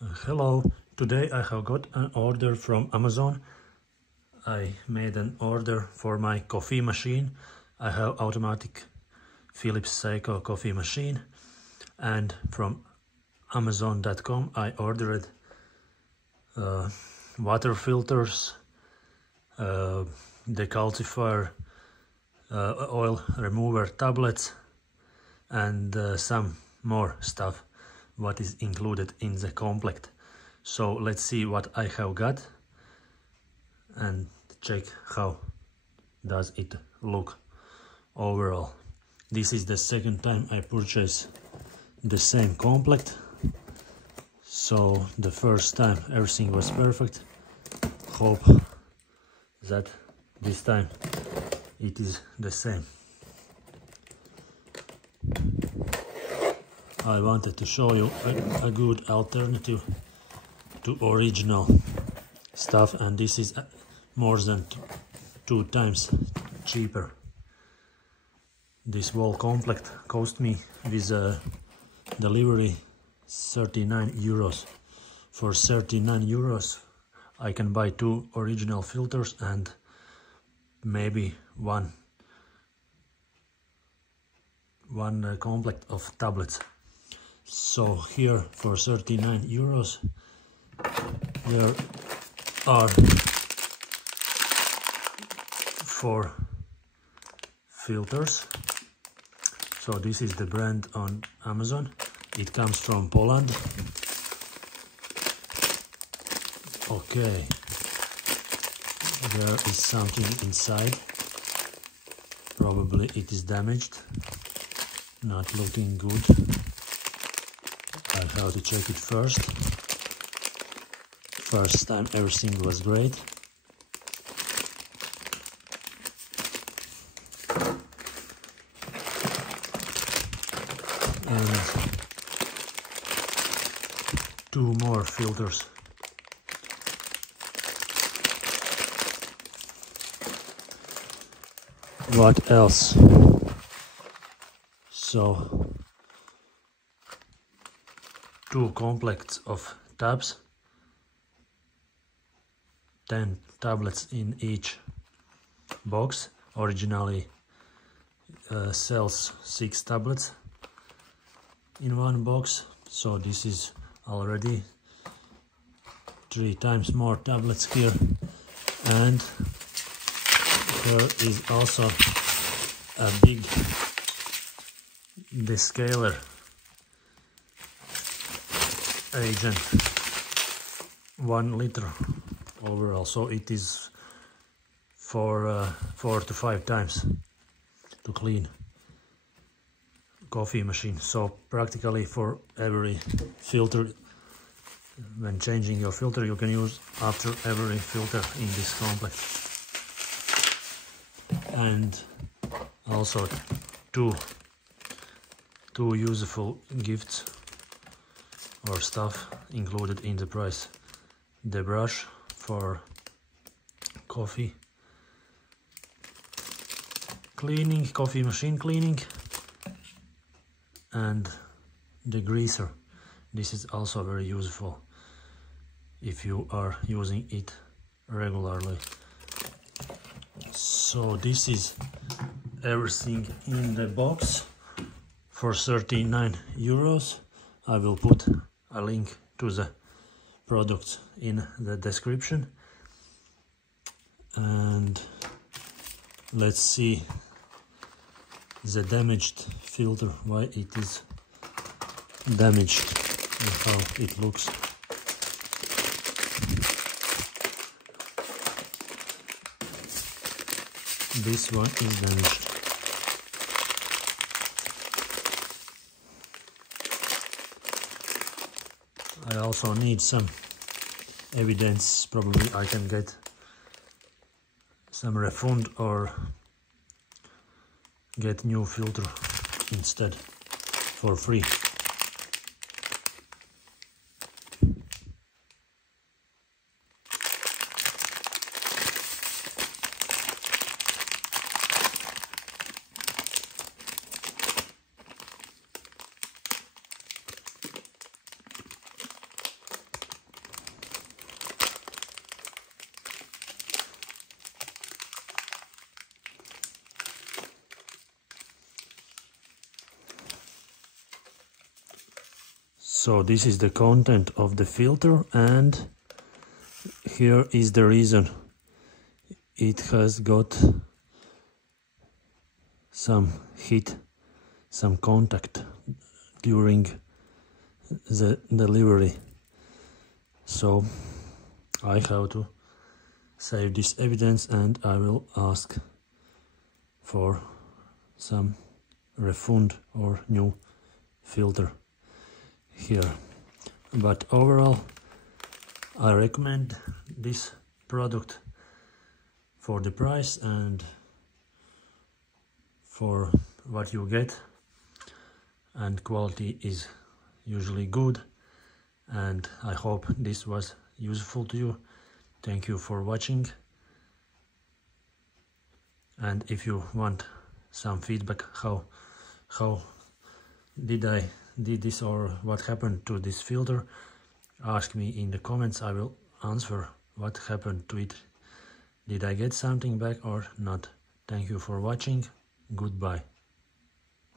Hello, today I have got an order from Amazon. I made an order for my coffee machine. I have automatic Philips Saeco coffee machine, and from Amazon.com I ordered water filters, decalcifier, oil remover tablets, and some more stuff what is included in the complete. So let's see what I have got and check how does it look overall. This is the second time I purchase the same complete, so the first time everything was perfect. Hope that this time it is the same. I wanted to show you a good alternative to original stuff, and this is more than 2 times cheaper. This whole complete cost me with a delivery 39 euros. For 39 euros I can buy 2 original filters and maybe one complete of tablets. So here for 39 euros there are 4 filters. So this is the brand on Amazon. It comes from Poland. Okay, there is something inside. Probably it is damaged, not looking good. I have to check it first. First time everything was great. And 2 more filters. What else? So 2 complex of tabs, 10 tablets in each box. Originally sells 6 tablets in one box, so this is already 3 times more tablets here. And there is also a big descaler agent, 1 liter overall, so it is for 4 to 5 times to clean coffee machine. So practically for every filter, when changing your filter, you can use after every filter in this complex. And also two useful gifts or stuff included in the price. The brush for coffee cleaning, coffee machine cleaning, and the greaser. This is also very useful if you are using it regularly. So this is everything in the box for 39 euros. I will put a link to the products in the description. And let's see the damaged filter, why it is damaged and how it looks. This one is damaged. I also need some evidence. Probably I can get some refund or get new filter instead for free. So this is the content of the filter, and here is the reason. It has got some heat, some contact during the delivery. So I have to save this evidence, and I will ask for some refund or new filter here. But overall, I recommend this product for the price and for what you get, and quality is usually good, and I hope this was useful to you. Thank you for watching, and if you want some feedback how did I did this or what happened to this filter, ask me in the comments. I will answer what happened to it. Did I get something back or not? Thank you for watching. Goodbye.